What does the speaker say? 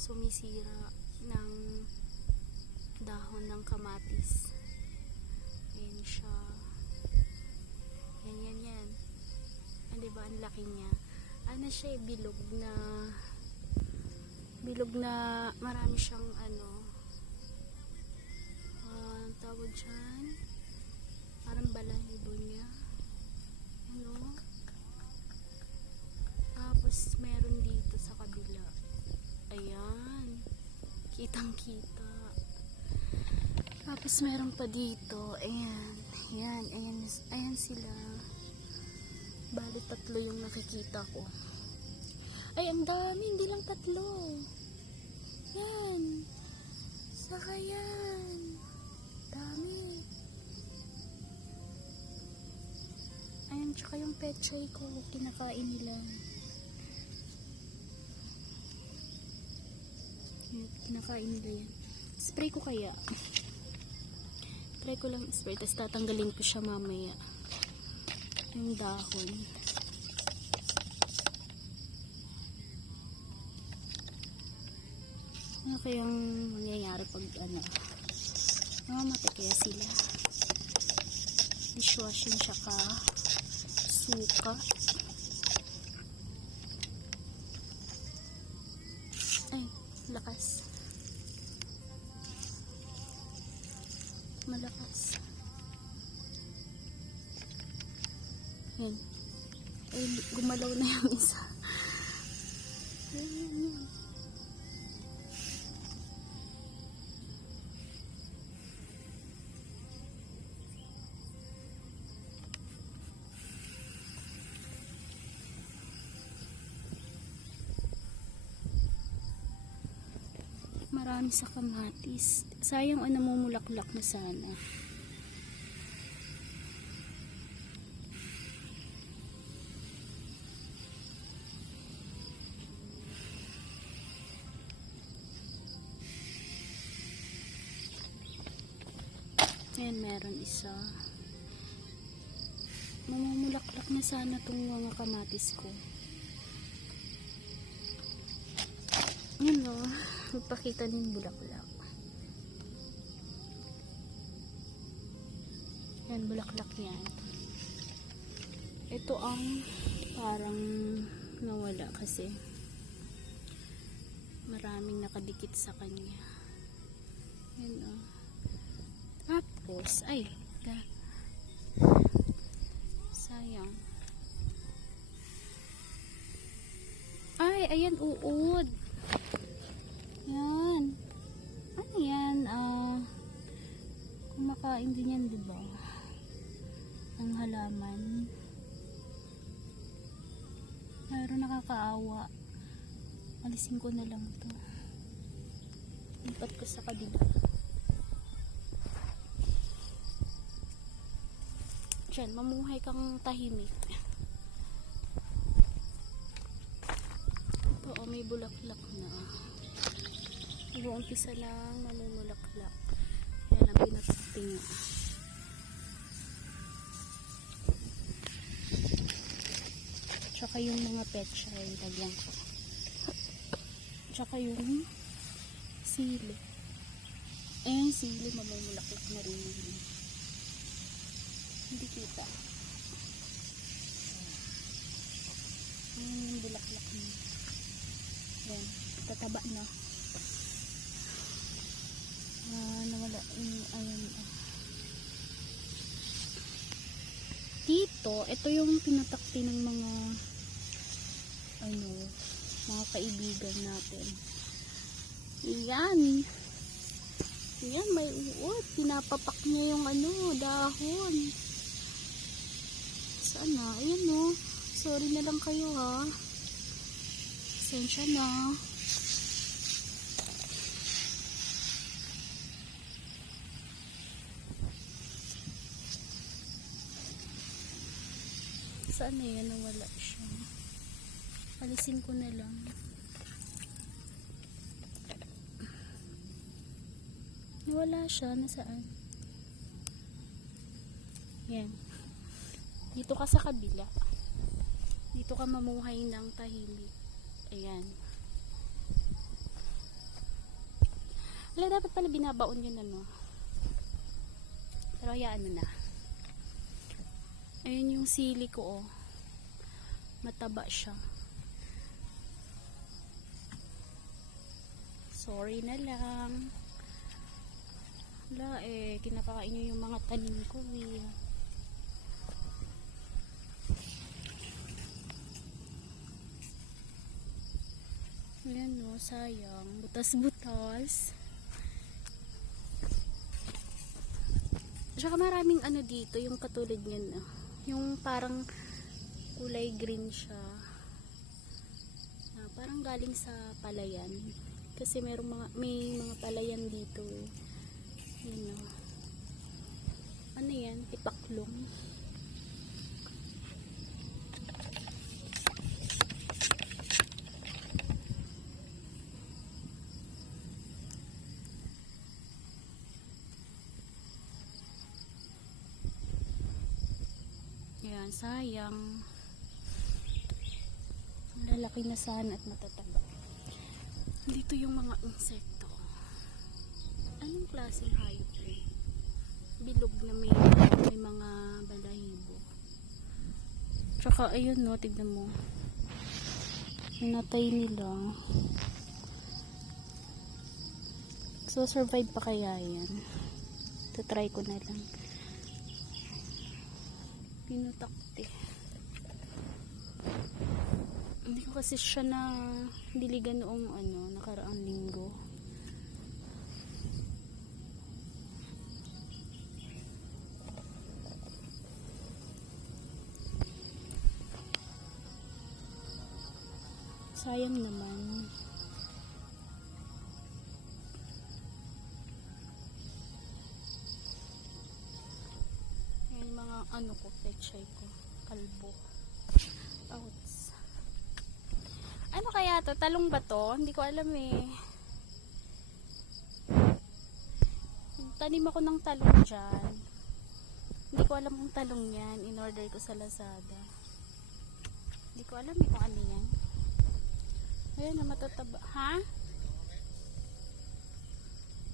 sumisira ng dahon ng kamatis. Ayan siya. Yan. Diba, ang laki niya. Ano siya, bilog na marami siyang tawag dyan, parang balahibo niya. Tapos meron dito sa kabila, ayan, kitang kita. Tapos meron pa dito, ayan sila. Bali 3 yung nakikita ko. Ay, ang dami, hindi lang 3. Yan, saka yan, dami. Ayan, tsaka yung pechay ko, kinakain nila. Kinakain nila yan. Spray ko kaya. Try ko lang spray, tapos tatanggalin ko siya mamaya. Yung dahon. Ano kayang mangyayari pag mamatay kaya sila? Dishwashing tsaka suka. Ay, lakas. Malakas. Yan. Ay, gumalaw na yung isa. Yan. Marami sa kamatis. Sayang namumulaklak na sana. Ayan, meron isa. Mamumulaklak na sana itong mga kamatis ko. Yun o, magpakita ng bulaklak. Yan, bulaklak yan. Ito ang parang nawala kasi maraming nakadikit sa kanya. Yan o. Tapos, sayang. Ay, ayan, uod. Yan. Ano yan? Kumakain din yan, diba? Ang halaman. Pero nakakaawa. Alisin ko na lang to. Lipat ko sa kabila. Diyan, mamuhay kang tahimik. Oo, may bulaklak na. Nag-uumpisa lang namumulaklak. Yan ang pinagting. Tsaka yung mga pechay, lagyan ko. Tsaka yung sili. Sili, mamumulaklak na rin. Hindi kita. Yung bulaklak niya. Yan, tataba na. Nawala. Ayan. Dito, ito yung tinatakti ng mga kaibigan natin. Yan, may uod. Pinapapak niya yung dahon. Saan na? Ayan o. Sorry na lang kayo ha. Pasensya na. Saan na yan? Nawala siya. Alisin ko na lang. Nawala siya. Nasaan? Yan. Dito ka sa kabila. Dito ka mamuhay ng tahimik. Ayan. Wala, dapat pala binabaon yun ano. Pero hayaan mo na. Ayun yung sili ko oh. Mataba siya. Sorry na lang. Wala eh, kinakain nyo yung mga tanim ko eh. Ayan no, sayang. Butas-butas. Tsaka maraming ano dito, yung katulad nyan. Yung parang kulay green siya. Parang galing sa palayan. Kasi may mga palayan dito. Yun o. Ano yan? Tipaklong. Ayan, sayang. Lalaki na sana at matataba. Dito yung mga insekto. Anong klaseng hayop yun? Bilog na may mga balahibo. Tsaka ayun no, tignan mo. Natay nila. So survive pa kaya yan? Try ko na lang. Pinutakti. Hindi ko kasi siya na diligan noong nakaraang linggo. Sayang naman. Yung mga ko, pechay ko, kalbo. Outs. Ano kaya to? Talong ba to? Hindi ko alam eh. Tanim ako ng talong dyan. Hindi ko alam kung talong yan. In-order ko sa Lazada. Hindi ko alam eh kung ano yan. Ayan na matataba. Ha?